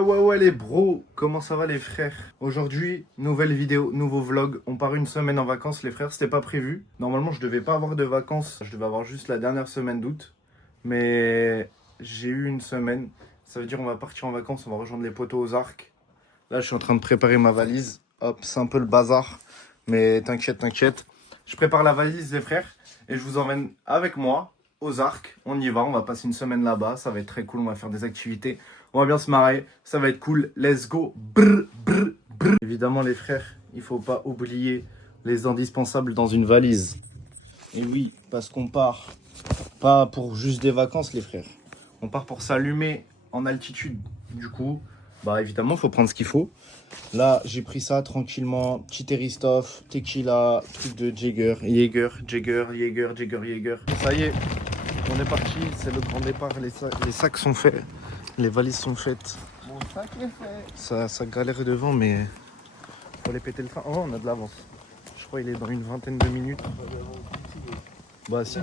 Ouais les bros, comment ça va les frères? Aujourd'hui, nouvelle vidéo, nouveau vlog. On part une semaine en vacances les frères, c'était pas prévu. Normalement je devais pas avoir de vacances, je devais avoir juste la dernière semaine d'août. Mais j'ai eu une semaine, ça veut dire on va partir en vacances, on va rejoindre les poteaux aux Arcs. Là je suis en train de préparer ma valise, hop c'est un peu le bazar. Mais t'inquiète. Je prépare la valise les frères et je vous emmène avec moi aux Arcs. On y va, on va passer une semaine là-bas, ça va être très cool, on va faire des activités. On va bien se marrer, ça va être cool. Let's go. Brr. Évidemment les frères, il faut pas oublier les indispensables dans une valise. Et oui, parce qu'on part pas pour juste des vacances les frères. On part pour s'allumer en altitude. Du coup, bah évidemment, il faut prendre ce qu'il faut. Là, j'ai pris ça tranquillement. Petit Eristoff, tequila, truc de Jäger. Ça y est, on est parti. C'est le grand départ. Les sacs sont faits. Les valises sont faites. Mon sac est fait. Ça galère devant, mais faut aller péter le train. Oh, on a de l'avance. Je crois qu'il est dans une vingtaine de minutes. Bah si.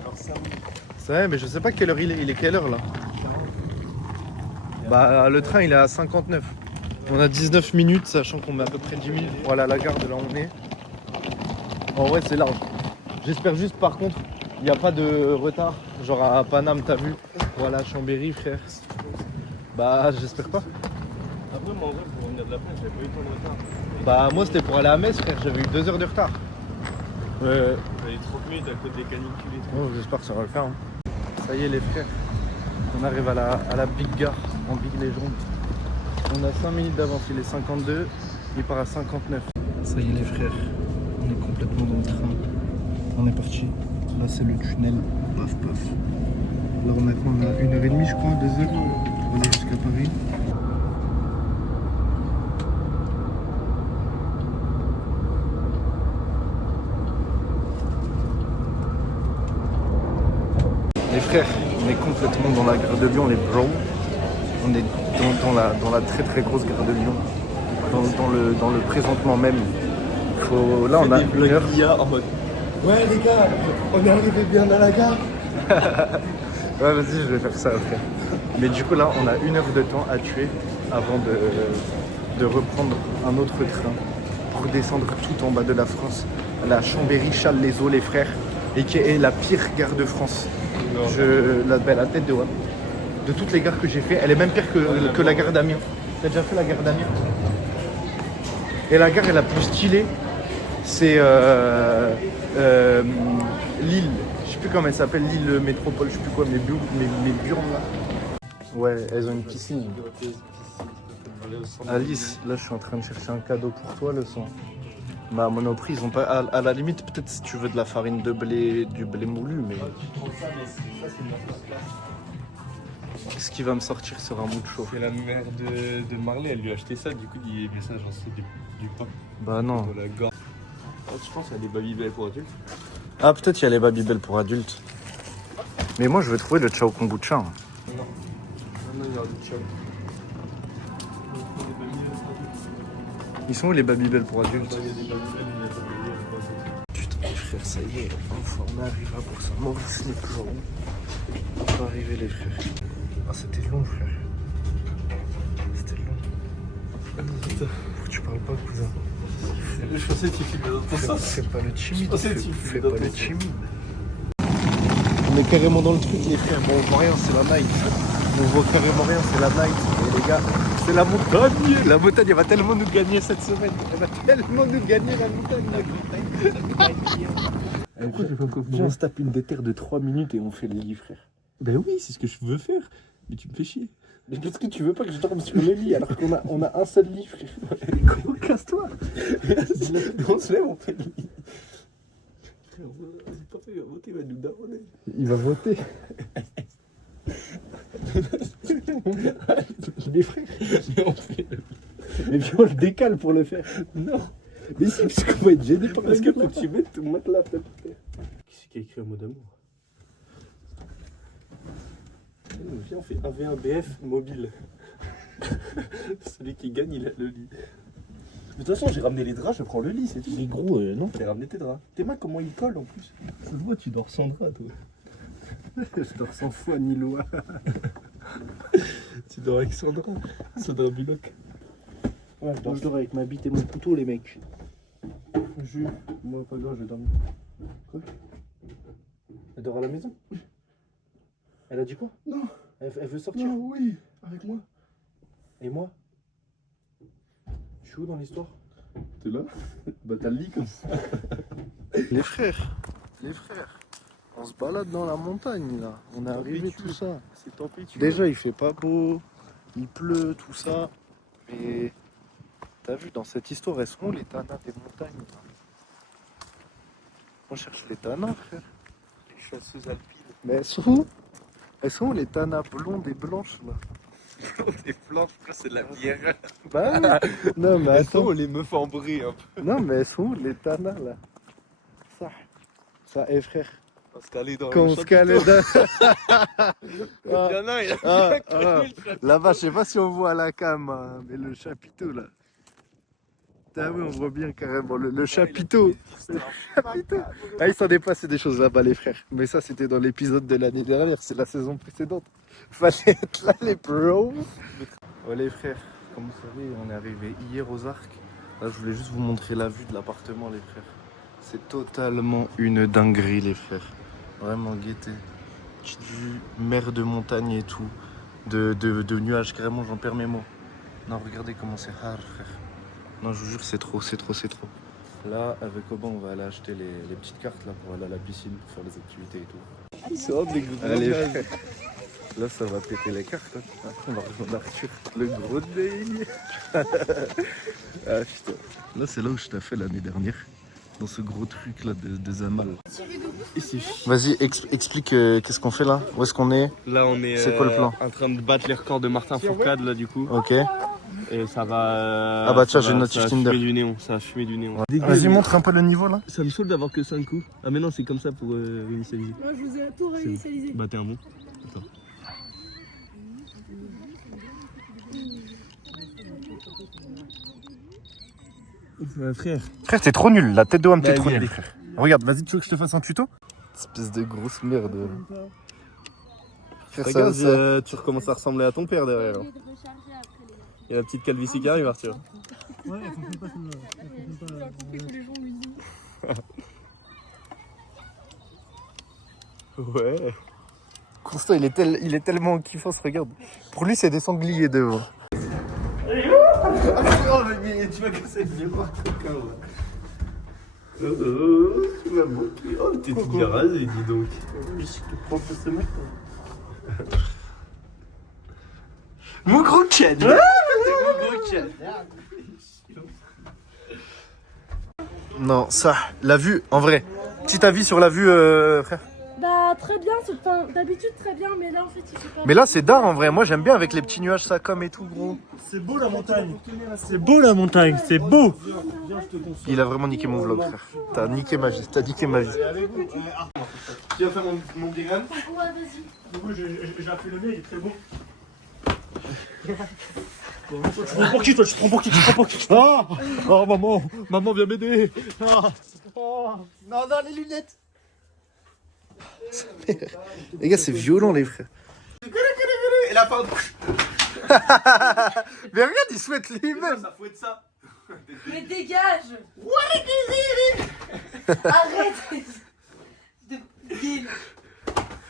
C'est vrai, mais je sais pas quelle heure il est. Il est quelle heure là? Bah le train il est à 59. On a 19 minutes, sachant qu'on met à peu près 10 minutes pour aller à la gare de là où on est. En vrai c'est large. J'espère juste par contre, il n'y a pas de retard. Genre à Paname, t'as vu? Voilà, Chambéry frère. Bah j'espère pas. Après, moi en vrai, pour revenir de la plage, j'avais pas eu tant de retard. Bah moi c'était pour aller à Metz frère, j'avais eu 2 heures de retard. J'avais 30 minutes à cause des canicules et tout. Oh, j'espère que ça va le faire. Hein. Ça y est les frères, on arrive à la Big Gare, en Big Legend. On a 5 minutes d'avance, il est 52, il part à 59. Ça y est les frères, on est complètement dans le train. On est parti. Là c'est le tunnel, paf. Là on a 1h30 je crois, 2 heures pour aller jusqu'à Paris. Les frères, on est complètement dans la gare de Lyon, les bros. On est dans la très grosse gare de Lyon. Dans le présentement même. Là on a une heure. En mode ouais les gars, on est arrivé bien à la gare. Ouais vas-y je vais faire ça frère. Mais du coup là on a 1 heure de temps à tuer avant de reprendre un autre train pour descendre tout en bas de la France. La Chambéry-Challes-les-Eaux les frères. Et qui est la pire gare de France. La tête de WAP. De toutes les gares que j'ai fait, elle est même pire que la gare d'Amiens. T'as déjà fait la gare d'Amiens? Et la gare la plus stylée, c'est Lille. Je sais plus comment elle s'appelle, Lille Métropole, je sais plus quoi, mes burnes là. Ouais, elles ont une piscine. Alice, là je suis en train de chercher un cadeau pour toi le son. Bah Monoprix, ils ont pas. À la limite, peut-être si tu veux de la farine de blé, du blé moulu, mais. Ce qui va me sortir sera un bout de chaud. C'est la mère de Marley, elle lui a acheté ça, du coup il dit mais ça j'en sais du pain. Bah non. De la gorge. Ah, tu penses qu'il y a des Babybel pour adultes? Ah peut-être il y a les Babybel pour adultes. Mais moi je veux trouver le Ciao Kombucha. Non. Non, il y a du chou. Ils sont où les Babybel pour adultes? Il y a des Babybel, il y a des Babybel. Putain les frères, ça y est, enfin on arrive à Bourg-Saint-Maurice les plus gros. On peut arriver les frères. Ah c'était long frère. C'était long. Pourquoi tu parles pas cousin? Je pensais que tu filmais dans ton sens. Fais pas le timide. Fais dans pas ton le sens. timide. On est carrément dans le truc les frères. Bon on voit rien, c'est la night. On voit carrément rien, c'est la night. Et les gars, c'est la montagne. La montagne, elle va tellement nous gagner cette semaine. Elle va tellement nous gagner la montagne. Pourquoi j'ai pas compris? On se tape une déterre de 3 minutes et on fait le lit frère. Ben oui, c'est ce que je veux faire. Mais tu me fais chier. Mais parce que tu veux pas que je dorme sur le lit alors qu'on a un seul lit frère. Gros, casse-toi. On se lève, on fait le lit. C'est pas fait, il va voter, il va nous daronner. Il va voter. Les frères. Mais on fait le lit. Mais puis on le décale pour le faire. Non. Mais si, parce qu'on va être gêné par Parce que faut que que tu mettes ton matelas par terre. Qui c'est qui a écrit un mot d'amour? Viens, on fait un V1 BF mobile. Celui qui gagne, il a le lit. De toute façon, j'ai ramené les draps, je prends le lit, c'est tout. Mais gros, non. J'ai ramené tes draps. Tes mains, comment ils collent en plus? Ça se voit, tu dors sans drap, toi. Je dors sans foi ni loi. Tu Tu dors avec Sandra Bullock. Ouais, je dors avec ma bite et mon couteau, les mecs. Moi, pas grave, je vais dormir. Quoi? Elle dort à la maison? Elle a dit quoi? Non. Elle veut sortir? Non, oui, avec moi. Et moi? Je suis où dans l'histoire? T'es là? Bah t'as le lit comme ça. Les frères, on se balade dans la montagne là. On est arrivé tout ça. C'est tempétueux. Déjà il fait pas beau, il pleut, tout ça. Mais t'as vu dans cette histoire, elles sont où les tanas des montagnes là? On cherche les tanas, frère. Les chasseuses alpines. Mais elles sont où? Elles sont où les tanas blondes et blanches là? Des planches, c'est de la bière. Bah oui. Non mais attends. les meufs ambrées un peu. Non mais elles sont où les tanas là? Ça, frère. On se calait dans Quand on se calait dans... Il y en a, il Ah, a ah. Là-bas, je sais pas si on voit à la cam, hein, mais le chapiteau là. T'as vu, on voit bien carrément le chapiteau. Ah, il s'en est passé des choses là-bas, les frères. Mais ça, c'était dans l'épisode de l'année dernière, c'est la saison précédente. Fallait être là, les pros. Ouais, les frères, comme vous savez, on est arrivé hier aux Arcs. Là, je voulais juste vous montrer la vue de l'appartement, les frères. C'est totalement une dinguerie, les frères. Vraiment gaieté. Petite vue, mer de montagne et tout. De nuages, carrément, j'en perds mes mots. Non, regardez comment c'est rare, frère. Non, je vous jure, c'est trop. Là, avec Aubin, on va aller acheter les petites cartes là pour aller à la piscine, pour faire les activités et tout. C'est vraiment des gros Allez, gaz. frère. Là, ça va péter les cartes. Hein. Après, on va rejoindre Arthur. Le gros délire. Ah, putain. Là, c'est là où je t'ai fait l'année dernière. Dans ce gros truc là de Zamal. Ici. Vas-y, explique qu'est-ce qu'on fait là? Où est-ce qu'on est? Là, on est C'est quoi le plan? en train de battre les records de Martin Fourcade, là, du coup. Ok. Et ça va. Ah bah tiens, j'ai une ça notif va Tinder. fumer du néon. Ça va fumer du néon. Vas-y, montre un peu le niveau là. Ça me saoule d'avoir que 5 coups. Ah, mais non, c'est comme ça pour initialiser. Moi, je vous ai tout réinitialisé. Bah, t'es un bon. Attends. Frère. Frère, t'es trop nul. La tête de homme, t'es Vas-y, trop nul, allez. frère. Regarde, vas-y, tu veux que je te fasse un tuto? Espèce de grosse merde. Frère, Regarde, tu recommences à ressembler à ton père derrière. Il y a la petite calvitie qui arrive, Arthur. Ouais, elle fonctionne pas celle-là. Ouais. Constant, il est tellement kiffant, regarde. Pour lui, c'est des sangliers devant. Oh, mais tu m'as cassé le miroir, là. Tu m'as manqué. Oh, t'es tout bien rasé, dis donc. Mon gros Ken. Non, ça, la vue, en vrai. Petit avis sur la vue, frère. Bah, très bien, enfin, d'habitude très bien, mais là en fait il fait pas. Mais là, c'est d'art en vrai. Moi, j'aime bien avec les petits nuages, ça comme et tout, gros. C'est beau la montagne. C'est beau la montagne, c'est beau. Il a vraiment niqué mon vlog, frère. T'as niqué ma vie, t'as niqué ma vie. Tu vas faire mon diagramme? Ouais, vas-y. Du coup, j'ai appelé le mien, il est très beau. Tu te prends pour qui, toi? Tu te prends pour qui? Ah, oh maman viens m'aider. Ah. Oh. Non, les lunettes. Les gars, c'est violent, les frères. Et la fin. Mais regarde, il souhaite lui-même. Ça fouette ça. Mais dégage.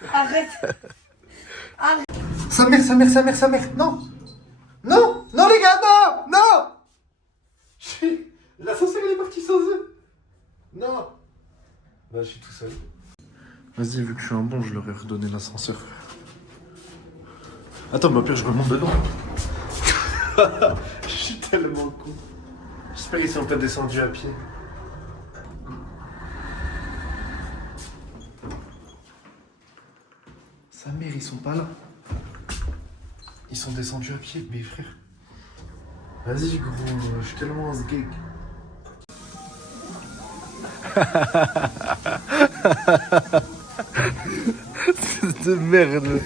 Arrête. Arrête. Sa mère. Non. Non, les gars, non. L'ascenseur il est parti sans eux. Non. Bah, je suis tout seul. Vas-y, vu que je suis un bon, je leur ai redonné l'ascenseur. Attends, mais au pire, je remonte dedans. Je suis tellement con. J'espère qu'ils sont pas descendus à pied. Sa mère, ils sont pas là. Ils sont descendus à pied, mes frères. Vas-y, gros, je suis tellement un sgeg. de merde.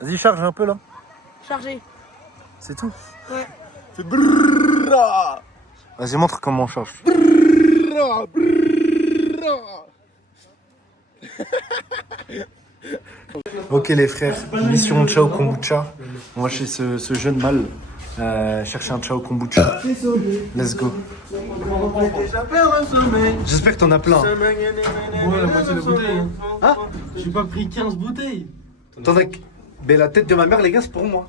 Vas-y, charge un peu là. Chargé. C'est tout. Ouais. C'est brrrra. Vas-y, montre comment on charge. Ok les frères, mission Ciao Kombucha. On va chez ce jeune mâle chercher un Ciao Kombucha. Let's go. J'espère que t'en as plein. Ouais, la moitié de la bouteille. Ah, J'ai pas pris 15 bouteilles. t'en as... Mais la tête de ma mère les gars c'est pour moi.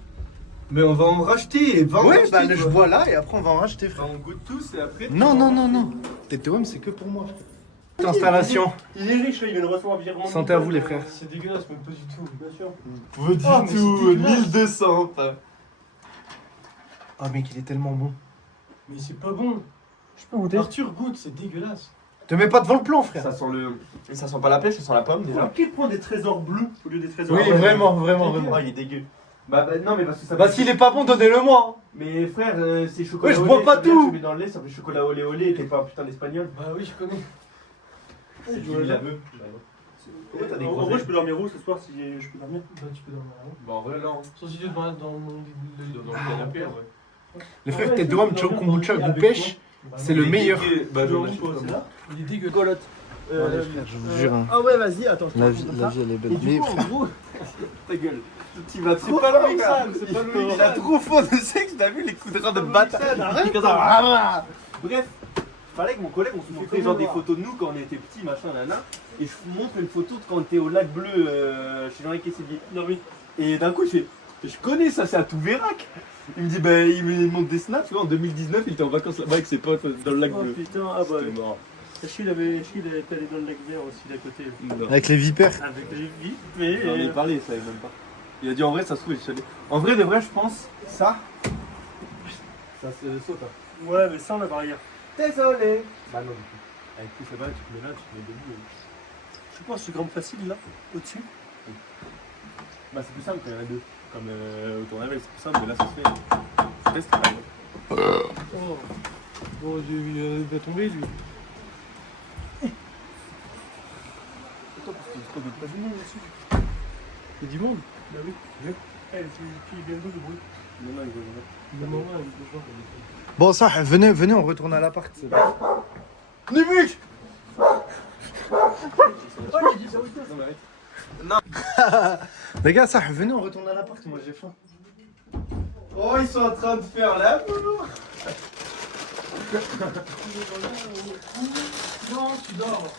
Mais on va en racheter et 20 Ouais bah je bois là et après on va en racheter frère. On goûte tous et après. Non non non non. Tête de homme c'est que pour moi frère. Installation. Il est riche, là, il vient de recevoir un virement. Santé à vous les frères. C'est dégueulasse, même pas du tout, bien sûr. Pas du Oh, mais tout, c'est dégueulasse. 1200. Ah mec il est tellement bon. Mais c'est pas bon. Je peux goûter. Arthur goûte, c'est dégueulasse. Te mets pas devant le plan frère. Ça sent pas la pêche, ça sent la pomme déjà. Qui prend des trésors bleus au lieu des trésors Oui vraiment vraiment Dégueu. vraiment. Ah, il est dégueu. Bah non, mais parce que ça. Bah s'il est pas bon donnez-le moi. Mais frère, c'est chocolat. Ouais, je au bois lait, pas ça veut dire tout. que Tu mets dans le lait, ça fait chocolat au lait au lait et t'es pas un putain d'espagnol. Bah oui, je connais. C'est du laveux. Pourquoi t'as des En gros vrai, je peux dormir où ce soir si je peux dormir? Bah, tu peux dormir là. Bah en vrai, là. Sans idée dans le canapé, ouais. Les frères tête de homme Ciao Kombucha goût pêche. C'est le meilleur. Bah, je c'est là. Il est dégueu. Colotte. Je vous jure. Ah ouais, vas-y, attends. La vie elle est Et belle. du Mais coup, en gros, ta gueule. Tu vas C'est trop pas fort, Loïc gars. Sam, c'est pas Loïc Il a Sam. trop fort de sexe, t'as vu les coups de rein de bâtard. arrête. Bref, je parlais avec mon collègue, on se montrait genre des photos de nous quand on était petits, machin, nana. Et je vous montre une photo de quand on était au lac bleu chez Jean-Luc Kessidi. Non, oui. Et d'un coup, il fait, je connais ça, c'est à Touverac. Il me dit, bah, il me montre des snaps, tu vois, en 2019, il était en vacances là-bas avec ses potes dans le lac Oh bleu. putain, ah bah. C'était mort. Est-ce qu'il était allé dans le lac vert aussi d'à côté? Non. avec les vipères. Avec les vies, J'en ai parlé, ça, même pas. Il a dit, en vrai, ça se trouve, il est allé. En vrai, de vrai, je pense, ça se saute. Hein. Ouais, mais sans la barrière. Désolé. Bah non, du coup. Avec tout ça, va, tu te mets là, tu te mets debout. Je pense que c'est grand facile là, au-dessus. Bah, c'est plus simple quand il y en a deux. Comme au tournevis, c'est plus simple, mais là, ça se fait. Test. Oh. Bon, il va tomber lui. Attends, parce que tu pas du monde dessus. Il y a du monde. Bah oui. Eh, puis il vient d'où le bruit? Non, non, il va venir. Il y a un moment, il peut voir. Bon ça venez on retourne à l'appart. Nibuc. Les gars ça venez on retourne à l'appart moi j'ai faim. Oh, ils sont en train de faire la boulot. Non, tu dors.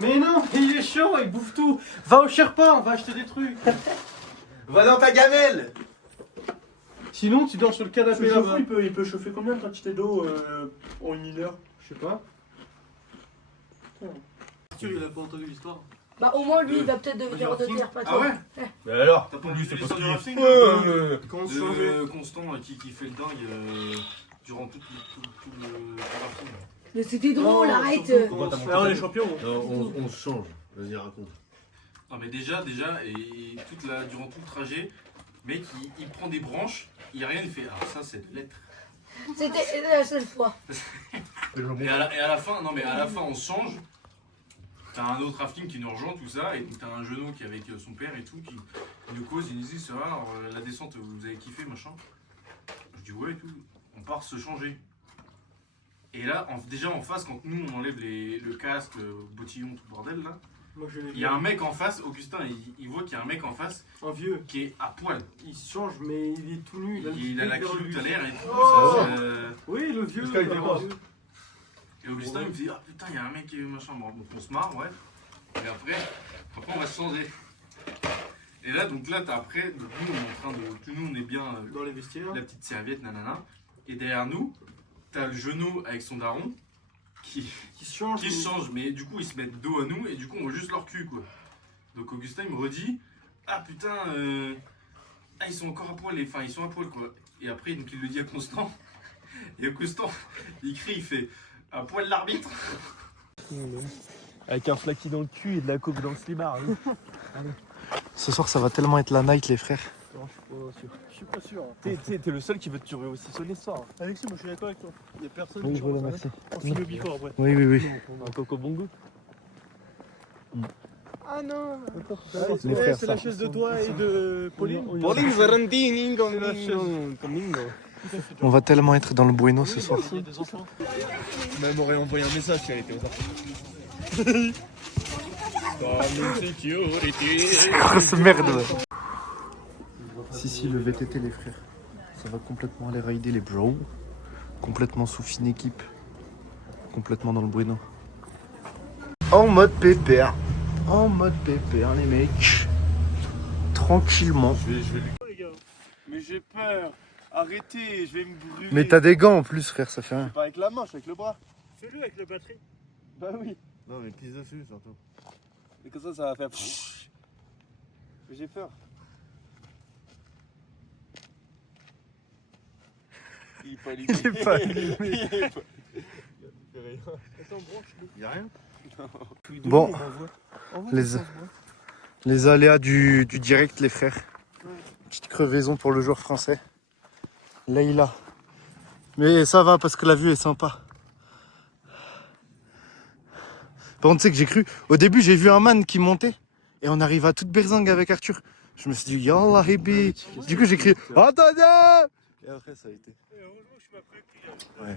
Mais non, il est chaud, il bouffe tout. Va au Sherpa, on va acheter des trucs. Va dans ta gamelle. Sinon, tu dors sur le canapé là-bas. Il peut chauffer combien de quantité d'eau en une heure? Je sais pas. Arthur, il a pas entendu l'histoire. Bah au moins lui il va peut-être devenir notaire pas toi. Mais alors, T'as pas vu, c'est pas sur le rafting, Comment se changer? de Constant qui fait le dingue durant tout le rafting. Mais c'était drôle, arrête. Ah, on est champions. On se change. Vas-y, raconte. Non mais déjà et durant tout le trajet, mec il prend des branches, il a rien, il fait alors ça c'est de lettres. C'était la seule fois. Et à la fin, non mais à la fin on se change. T'as un autre rafting qui nous rejoint, tout ça, et t'as un genou qui est avec son père et tout, qui nous cause, il nous dit ça va, alors, la descente vous avez kiffé machin. Je dis ouais et tout, on part se changer. Et là, déjà en face, quand nous on enlève le casque, le bottillon, tout le bordel là, Moi, je l'ai il y a un mec en face, Augustin, il voit qu'il y a un mec en face Un vieux. qui est à poil. Il se change, mais il est tout nu. Il a la culotte à l'air et tout. Oh ça, Oui, le vieux. Jusqu'à il fait quoi? Et Augustin il me dit ah putain il y a un mec qui est machin, bon on se marre ouais. Et après on va se changer. Et là donc là t'as après, donc, nous on est en train de. Nous on est bien Dans les vestiaires. la petite serviette nanana. Et derrière nous, t'as le genou avec son daron qui se change. se change, mais du coup ils se mettent dos à nous et du coup on voit juste leur cul quoi. Donc Augustin il me redit ah putain ils sont encore à poil, enfin ils sont à poil quoi. Et après donc il le dit à Constant. Et Constant il crie, il fait à poil l'arbitre. Avec un flaki dans le cul et de la coke dans le slibard. Ce soir ça va tellement être la night les frère. Je suis pas sûr. T'es le seul qui veut te tuer aussi sonner ce soir. Alexis, moi je suis d'accord avec toi. Il y a personne Oui qui je vous change. remercie. On signe au bifor après. Oui oui oui. Un coco bongo. Ah non. Les frères, C'est ça. la chaise de toi et de Pauline. Pauline Varentini On va tellement être dans le bueno ce soir. Il y a des enfants. Même aurait envoyé un message si elle était aux arts. Grosse merde. Si, le VTT, les frères. Ça va complètement aller rider les bros. Complètement sous fine équipe. Complètement dans le bruno. En mode pépère. En mode pépère, les mecs. Tranquillement. Je vais lui... les gars. Mais j'ai peur. Arrêtez, je vais me brûler. Mais t'as des gants en plus, frère, ça fait rien. Pas avec la main, je suis avec le bras. Fais-le avec la batterie. Bah oui. Non, mais pisse dessus surtout. Et comme ça va faire... Mais j'ai peur. Il est pas allumé. Il est pas allumé. Il est pas... Il fait rien. Attends, branche-le. Y'a rien. Bon, les aléas du direct, les frères. Petite crevaison pour le joueur français. Leïla. Mais ça va parce que la vue est sympa. Par contre, tu sais que j'ai cru. Au début, j'ai vu un man qui montait et on arrive à toute berzingue avec Arthur. Je me suis dit, Yallah, hibi. Du coup, j'ai crié, attendez! Et après, ça a été. Ouais.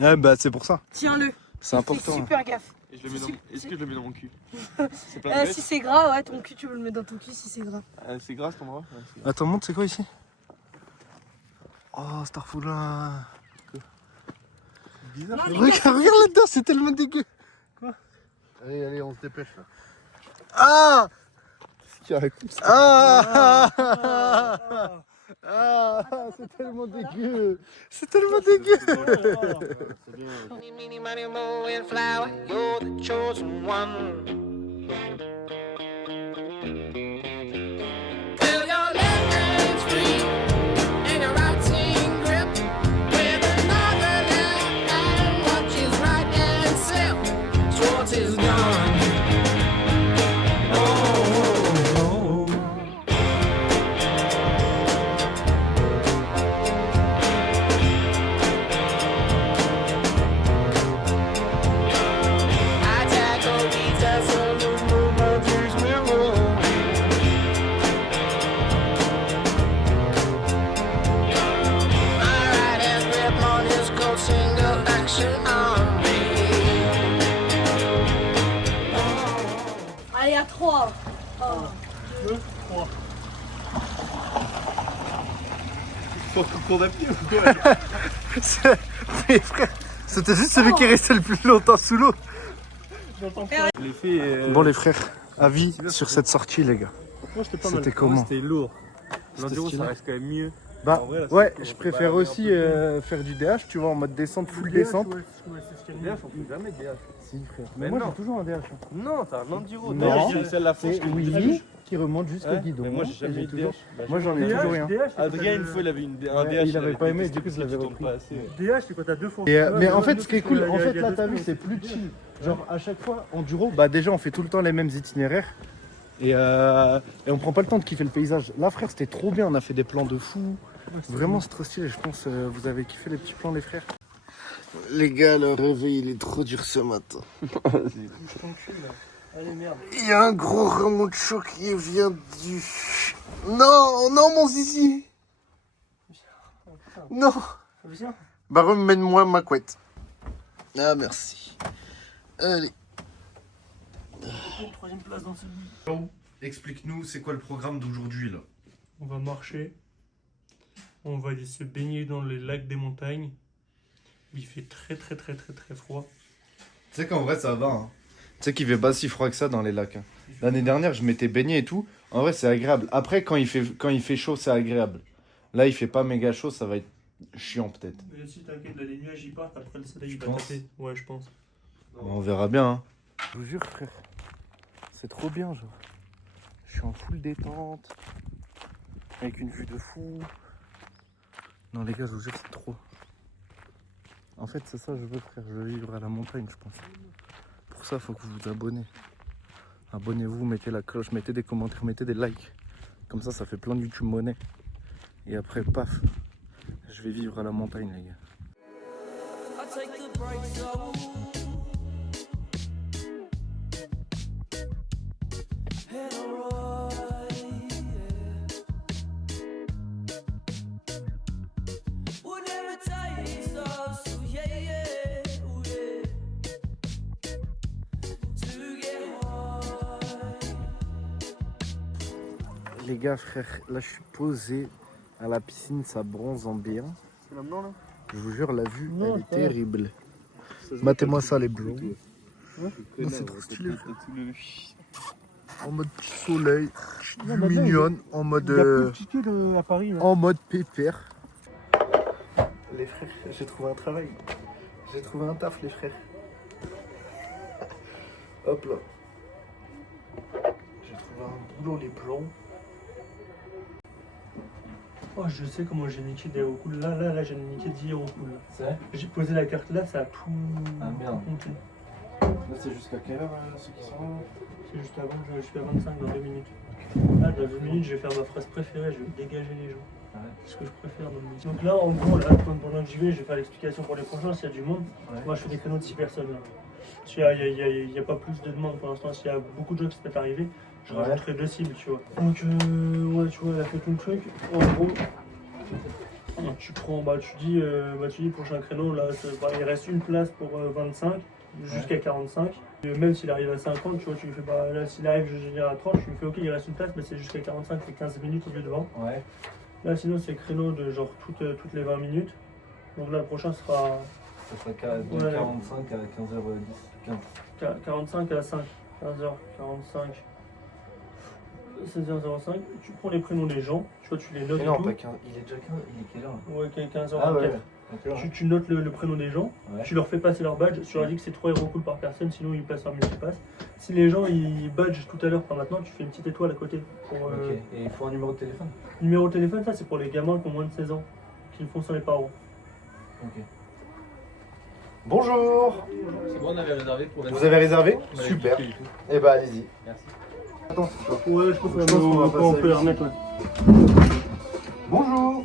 Ouais, bah, c'est pour ça. Tiens-le. C'est important. Fais super gaffe. Et je le mets dans... Est-ce que je le mets dans mon cul? C'est plein de Si graisse. c'est gras, ouais, ton cul, tu veux le mettre dans ton cul si c'est gras. C'est grave ton bras? Ouais, c'est... Attends, montre, c'est quoi ici? Oh, Starfoula. bizarre. Regarde là-dedans, c'est tellement dégueu. Quoi? Allez, on se dépêche là. Ah! Ah, C'est tellement dégueu. C'est tellement dégueu. c'est bien. Meeny, miny, moe, and flower, you're the chosen one. Feel your left hand free and your right hand grip with another left hand. Watch his right hand slip towards his gun. Allez, à 3. Faut qu'on a pied ou quoi? Mais frère, c'était juste celui qui est resté le plus longtemps sous l'eau. L'effet. Bon les frères, avis sur cette sortie les gars. Moi, c'était pas mal. C'était comment? C'était lourd. C'était L'enduro, stylé. ça reste quand même mieux. Bah En vrai, la ouais, sortie, je on préfère peut pas aussi faire du DH, tu vois, en mode descente, full descente. DH, on fait jamais DH. Si frère. Mais moi non. j'ai toujours un DH. Non, t'as un enduro. Non. DH, c'est celle la C'est fourche. Willy qui remonte jusqu'au Ouais, guidon. mais moi, j'ai jamais Et eu de toujours... DH. Bah, Moi j'en ai toujours rien. Adrien, une fois, il avait un Ouais, DH. il avait pas aimé, détesté du coup, je parce l'avais qu'il tourne repris. pas assez. DH, c'est quand t'as deux fois. Et, mais en fait, ce qui est cool, en fait, là, t'as vu, c'est plus chill. Genre, à chaque fois, enduro, bah déjà, on fait tout le temps les mêmes itinéraires. Et on prend pas le temps de kiffer le paysage. Là, frère, c'était trop bien. On a fait des plans de fou. Vraiment, c'est trop stylé. Je pense vous avez kiffé les petits plans, les frères. Les gars, le réveil, il est trop dur ce matin. Allez, merde. Il y a un gros rameau de chaud qui vient du... Non, non, mon zizi. Non. Viens. Bah, remène-moi ma couette. Ah, merci. Allez. Troisième place dans ce lit. Explique-nous, c'est quoi le programme d'aujourd'hui, là? On va marcher. On va aller se baigner dans les lacs des montagnes. Il fait très froid. Tu sais qu'en vrai, ça va, hein. Tu sais qu'il fait pas si froid que ça dans les lacs. Hein. L'année dernière, je m'étais baigné et tout. En vrai, c'est agréable. Après, quand il fait chaud, c'est agréable. Là, il fait pas méga chaud, ça va être chiant, peut-être. Mais si t'inquiète, là, les nuages y partent, après le soleil il va penses taper. Ouais, je pense. Bon, on verra bien, hein. Je vous jure, frère. C'est trop bien, genre. Je suis en full détente. Avec une vue de fou. Non, les gars, je vous jure, c'est trop. En fait, c'est ça que je veux, frère. Je veux vivre à la montagne, je pense. Pour ça, il faut que vous vous abonnez. Abonnez-vous, mettez la cloche, mettez des commentaires, mettez des likes. Comme ça fait plein de YouTube monnaie. Et après, paf, je vais vivre à la montagne, les gars. To get Les gars, frère, là je suis posé à la piscine, ça bronze en bien. C'est maintenant là. Je vous jure, la vue, Non, elle est pas. terrible. Matez-moi ça, les bleus. Non, c'est trop stylé. En mode petit soleil, Non, maintenant, mignonne, en mode, Il y a plus de tickets à Paris. Là. en mode pépère. Les frères, j'ai trouvé un travail. J'ai trouvé un taf, les frères. Hop là. J'ai trouvé un boulot, les blancs. Oh, je sais comment j'ai niqué des Eurocool. Là, j'ai niqué 10 Eurocool. C'est vrai? J'ai posé la carte là, ça a tout Ah, merde. compté. Là, c'est jusqu'à quelle heure, ceux qui sont là? C'est juste avant, je suis à 25 dans 2 minutes. Là, dans 2 minutes, je vais faire ma phrase préférée, je vais dégager les gens. Ouais. C'est ce que je préfère dans le métier. Donc là, en gros, là, pendant que j'y vais, je vais faire l'explication pour les prochains. S'il y a du monde, Ouais. moi je fais des créneaux de 6 personnes là. Il n'y a pas plus de demandes pour l'instant. S'il y a beaucoup de gens qui se mettent à arriver, je Ouais. rajouterai 2 cibles, tu vois. Donc, ouais, tu vois, elle a fait tout le truc. En gros, tu prends, tu dis prochain créneau, là, il reste une place pour 25 jusqu'à 45. Même s'il arrive à 50, tu vois, tu lui fais pas. Là, s'il arrive, je dirais à 30, tu lui fais ok, il reste une place, mais c'est jusqu'à 45, c'est 15 minutes au lieu de 20. Ouais. Là, sinon, c'est créneau de genre toutes les 20 minutes. Donc là, le prochain sera Ça sera de Ouais. 45 à 15h10. 15. 45 à 5, 15h45, 16h05. Tu prends les prénoms des gens, tu vois, tu les notes Mais et non, tout. pas 15. Il est déjà 15. Il est quelle heure là? Ouais, 15h24. Ah ouais. Tu notes le prénom des gens, Ouais. tu leur fais passer leur badge, tu leur dis que c'est 3 € cool par personne, sinon ils passent en multipass. Si les gens ils badgent tout à l'heure, pas maintenant, tu fais une petite étoile à côté. Pour, Ok. Et il faut un numéro de téléphone? Numéro de téléphone, ça c'est pour les gamins qui ont moins de 16 ans, qui le font sans les parents. Ok. Bonjour. C'est bon, on avait réservé pour Vous avez réservé? On avait Super. kiffé et tout. Eh bah allez-y. Merci. Attends, Ouais, je pense Je pense qu'on va qu'on passer peut la ici. remettre. Ouais. Bonjour.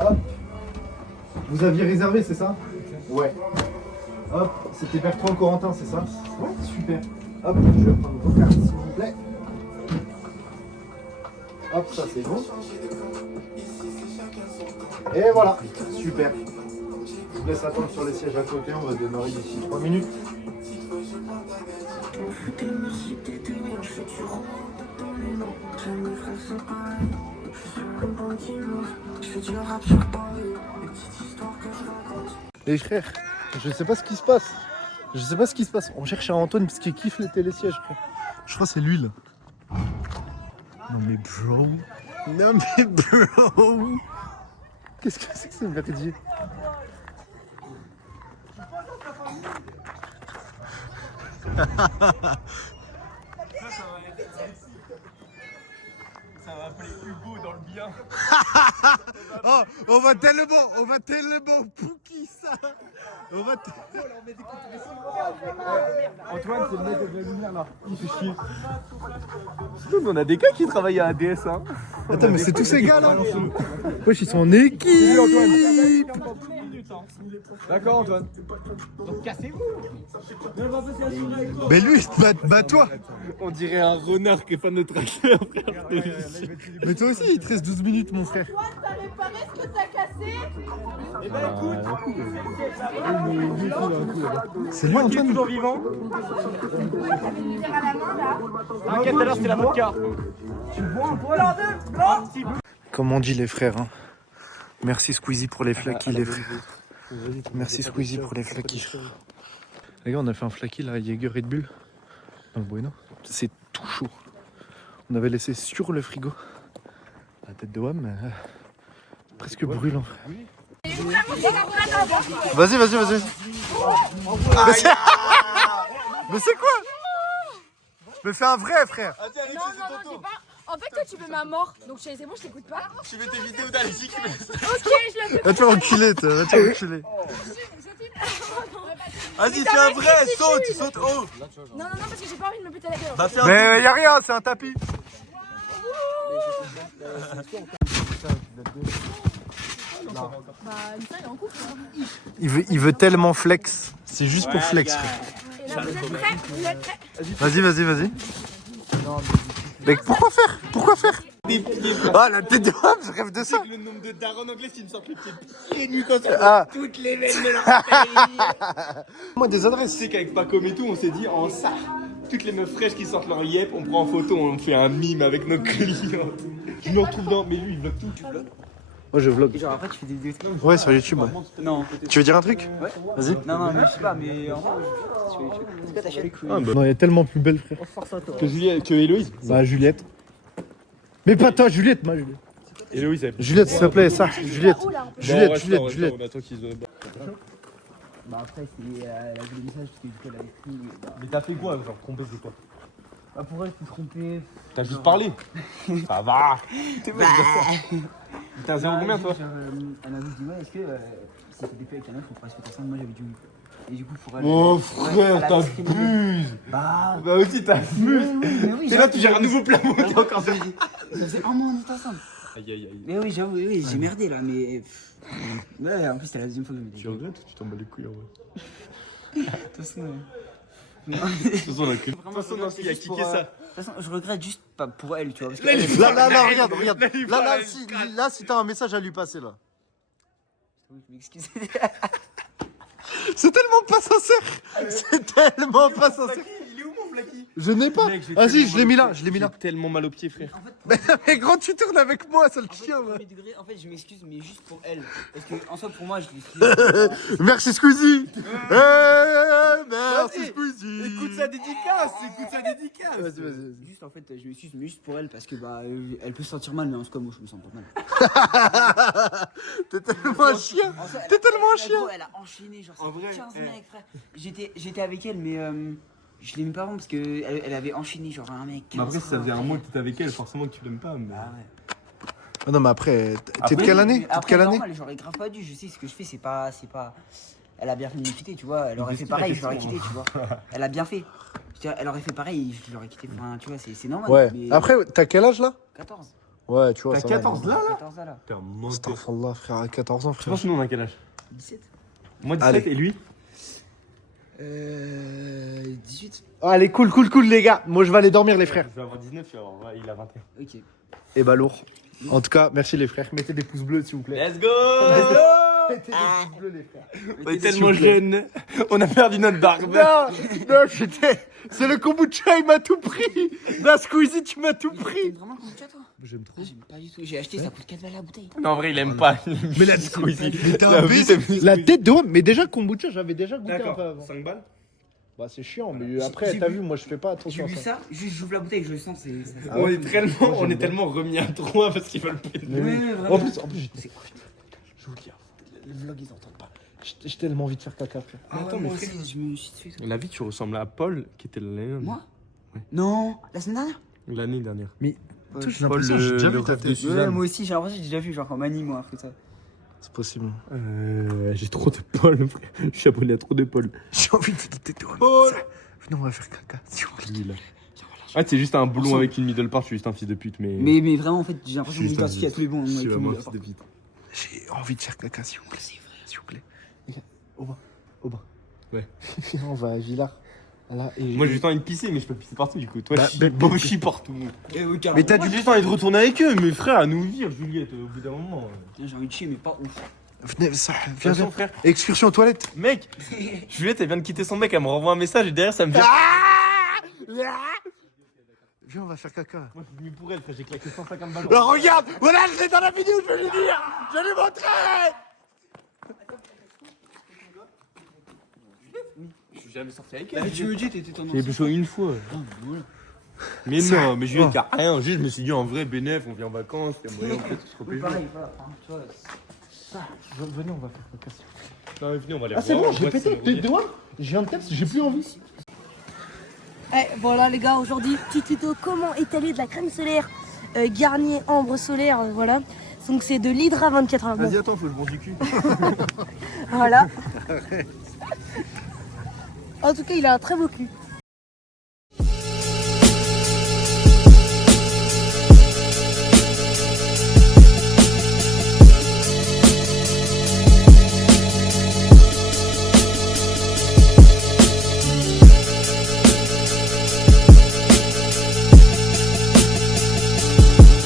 Hop. Vous aviez réservé, c'est ça? Ouais. Hop, c'était Bertrand Corentin, c'est ça? Ouais, super. Hop, je vais prendre vos cartes, s'il vous plaît. Hop, ça c'est bon. Et voilà, super. Je vous laisse attendre sur les sièges à côté, on va démarrer d'ici 3 minutes. Les frères, je sais pas ce qui se passe. Je sais pas ce qui se passe. On cherche un Antoine parce qu'il kiffe les télésièges, frère. Je crois que c'est lui là. Non mais bro. Non mais bro. Qu'est-ce que c'est que ce merdier? Ça va appeler Hugo dans le bien. Oh, on va tellement Pouki ça. On va Antoine, c'est le mec de la lumière là. Il fait chier. Sinon, on a des gars qui travaillent à ADS. Hein. Attends, mais c'est tous ces gars là. Wesh, ils sont en équipe. D'accord, Antoine. Mais lui, bats-toi. On dirait un renard qui est fan de tracteur, frère. Mais toi aussi, il te reste 12 minutes, mon frère. Toi, t'as réparé ce que t'as cassé? Eh ben écoute, C'est lui, Antoine. toujours vivant. T'avais une bière à la main là? T'inquiète, tout à l'heure c'était la vodka. Comme on dit les frères, hein. Merci Squeezie pour les flaquis, les frères. Merci Squeezie pour les flaquis, frère. Les gars, on a fait un flaki là, Jaeger Red Bull, dans le Bueno. C'est tout chaud. On avait laissé sur le frigo. La tête de Wam, presque brûlant. Vas-y. Mais c'est quoi? Mais fais un vrai, frère. Non, j'ai pas. En fait, toi, tu veux ma mort. Donc, c'est bon, je t'écoute pas. Tu mets tes vidéos d'Alexis qui met ça. Ok, je le fais. Va te faire enculer, toi. Va te faire enculer. Vas-y, fais un vrai, saute haut. Non, parce que j'ai pas envie de me péter la gueule. Bah fais un Mais y'a rien, c'est un tapis. Bah, Nissa, il est en couple. Hein. Il veut tellement flex. C'est juste pour flex, frère. Et là, vous êtes prêts? Vous êtes prêts? Vas-y. Mais pourquoi faire? Ah, la tête de Wam, je rêve de ça. le nombre de darons anglais qui me sortent les pieds nus quand Ah. toutes les veines de leur pays. Moi, des adresses. Tu sais qu'avec Pacom et tout, on s'est dit en ça. toutes les meufs fraîches qui sortent leur yep, on prend en photo, on fait un mime avec nos clients. Je me retrouve dans. Mais lui, il vlog tout. Tu vlogs? Moi je vlog. Et genre après tu fais des vidéos. Ouais, sur YouTube. Ouais. Non. Tu veux dire un truc? Ouais. Vas-y. Non, mais je sais pas, mais en vrai, c'est quoi ta chaîne? Non, il y a tellement plus belle, frère. Que Héloïse. Bah, Juliette. Mais pas toi, Juliette, moi, Juliette. Héloïse, elle. Juliette, s'il te plaît, ça. Juliette. Juliette. On attend qu'ils. Bah après c'est elle a vu le message parce que du coup elle avait pris. Mais t'as fait quoi, genre trompé, c'est quoi? Bah pour elle, tu te trompais. T'as juste parlé. Ça va. T'as zéro combien toi? Elle m'a dit ouais, est-ce que si t'es fait avec un autre, on pourrait se faire ensemble? Moi j'avais dit oui. Et du coup pour elle. Oh frère, t'abuses. Bah aussi t'abuses. oui, Et là tu gères un nouveau plat. encore ça faisait un mois on était ensemble. Aïe aïe aïe. Mais oui, j'avoue, oui, j'ai merdé là, mais. Ouais, en plus c'était la deuxième fois que je me dis. Tu regrettes ou tu t'en bats les couilles en vrai? De toute façon, De toute façon, on a cru. De toute façon, non, il a kické ça. De toute façon, je regrette juste pas pour elle, tu vois. Parce que Là, regarde. Là, si t'as un message à lui passer, là. je m'excuse. C'est tellement pas sincère. C'est tellement pas sincère. Il est où mon Blacky? Je n'ai pas. Ah si, je l'ai mis là, je l'ai mis là. Tellement mal au pied, frère. Mais gros, tu tournes avec moi, ça le chien. Premier degré, en fait, je m'excuse, mais juste pour elle. Parce que, en soi, pour moi, je l'ai Merci Squeezie. Merci Squeezie. Écoute sa dédicace, Vas-y. Juste, en fait, je m'excuse, mais juste pour elle, parce que, bah, elle peut se sentir mal, mais en tout cas, moi, je me sens pas mal. T'es tellement un chien. En soi, T'es tellement un gros, chien. Elle a enchaîné, genre, En vrai, 15 mecs, frère. J'étais avec elle, mais je l'aimais pas vraiment parce qu'elle avait enchaîné, genre, un mec. Mais après, si ça faisait un mois que t'étais avec elle, forcément que tu l'aimes pas. Mais... Ah ouais. Non, mais après, t'es de quelle année? Après, normal, j'aurais grave pas dû. Je sais ce que je fais, c'est pas. Elle a bien fait de me quitter, tu vois. Elle aurait fait pareil, je l'aurais quitté, tu vois. Elle a bien fait. Je veux dire, elle aurait fait pareil, je l'aurais quitté. Enfin, tu vois, c'est normal. Ouais. Mais... Après, t'as quel âge là? 14. Ouais, tu vois. T'as ça 14 va. là? 14 là. T'es un menteur. Astaghfirullah, frère, à 14 ans, Tu frère. penses nous on a quel âge? 17. Moi 17 Allez. et lui? 18. Allez, cool, les gars. Moi, je vais aller dormir, les frères. Je vais avoir 19, il a 21. Ok. Et bah, lourd. En tout cas, merci, les frères. Mettez des pouces bleus, s'il vous plaît. Let's go! Mettez des pouces bleus, les frères. On est tellement jeunes, on a perdu notre barbe. Non, c'est le kombucha, il m'a tout pris. La Squeezie, tu m'as tout pris. T'aimes vraiment le kombucha, toi? J'aime trop. J'aime pas du tout. J'ai acheté, ça coûte 4 balles la bouteille. Non, en vrai, il aime pas. Mais la Squeezie. Squeezie. La tête de homme. Mais déjà, kombucha, j'avais déjà goûté un peu D'accord, avant. 5 balles? Bah, c'est chiant, mais après, t'as vu, moi, je fais pas J'ai attention à vu ça. ça, juste j'ouvre la bouteille, je le sens, c'est. Ah On ouais. est tellement remis à 3 parce qu'ils veulent péter. Mais oui. Ouais, vraiment. En plus, je vous le dis, les vlogs, ils entendent pas. J'ai tellement envie de faire caca, frère. Ah ouais, moi aussi, je me suis dessus. La vie, tu ressembles à Paul qui était l'année dernière. Moi? Ouais. Non, la semaine dernière? L'année dernière. J'ai Paul, l'impression que j'ai déjà le vu ta rêve de tête. Suzanne. Ouais, moi aussi, j'ai l'impression que j'ai déjà vu, genre en manie, moi, après ça. C'est possible. J'ai trop de Paul, frère. Je suis abonné à trop de Paul. J'ai envie de te têter. Paul! Venez, on va faire caca. Si vous voulez. Lui, là. Ah, c'est juste un boulon avec une middle part, je suis juste un fils de pute, mais. Mais vraiment, en fait, j'ai l'impression que je Putain, m'identifie à tous les bons. Je avec suis tout le vraiment un monde. fils de pute. J'ai envie de faire caca, s'il vous plaît. S'il vous plaît. Au bas. Ouais. Viens, on va à Villars. Là, et Moi j'ai juste envie de pisser, mais je peux pisser partout du coup. Toi, Bah, je chie partout. Mais t'as J'ai juste envie de retourner avec eux, mais frère, à nous vire, Juliette, au bout d'un moment. J'ai envie de chier, mais pas ouf. Venez, ça, viens, Attention, viens. frère. Excursion aux toilettes. Mec, Juliette, elle vient de quitter son mec, elle me renvoie un message et derrière ça me vient. Viens, on va faire caca. Moi je suis venu pour elle, frère, j'ai claqué 150 balles. Alors regarde, voilà, je l'ai dans la vidéo, je vais lui dire. Je vais lui montrer. Je suis jamais sorti avec elle. Bah, tu me dis, t'étais ton J'ai pécho une fois. Mais Ça- non, mais Juliette, y'a rien. Juste, je me suis dit en vrai, bénéf, on vient en vacances, il y a moyen peut-être de se Oui, repérer. pareil, voilà. Enfin, tu vois. Venez, on va faire caca. Non, mais venez, on va aller Ah, c'est revoir, bon, en j'ai vrai, pété. c'est T'es Juliette. dehors. J'ai un test, j'ai plus envie. Voilà les gars, aujourd'hui, petit tuto comment étaler de la crème solaire Garnier Ambre Solaire, voilà. Donc c'est de l'Hydra 24 heures. Bon, Vas-y, attends, faut le bon du cul. voilà. En tout cas, il a un très beau cul.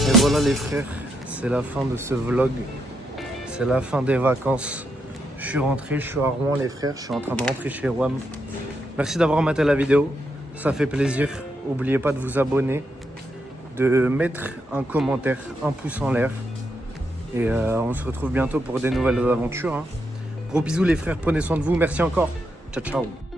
Et voilà les frères, c'est la fin de ce vlog. C'est la fin des vacances. Je suis rentré, je suis à Rouen les frères, je suis en train de rentrer chez WAM. Merci d'avoir maté la vidéo. Ça fait plaisir. N'oubliez pas de vous abonner, de mettre un commentaire, un pouce en l'air. Et on se retrouve bientôt pour des nouvelles aventures. Hein. Gros bisous les frères, prenez soin de vous. Merci encore. Ciao, ciao.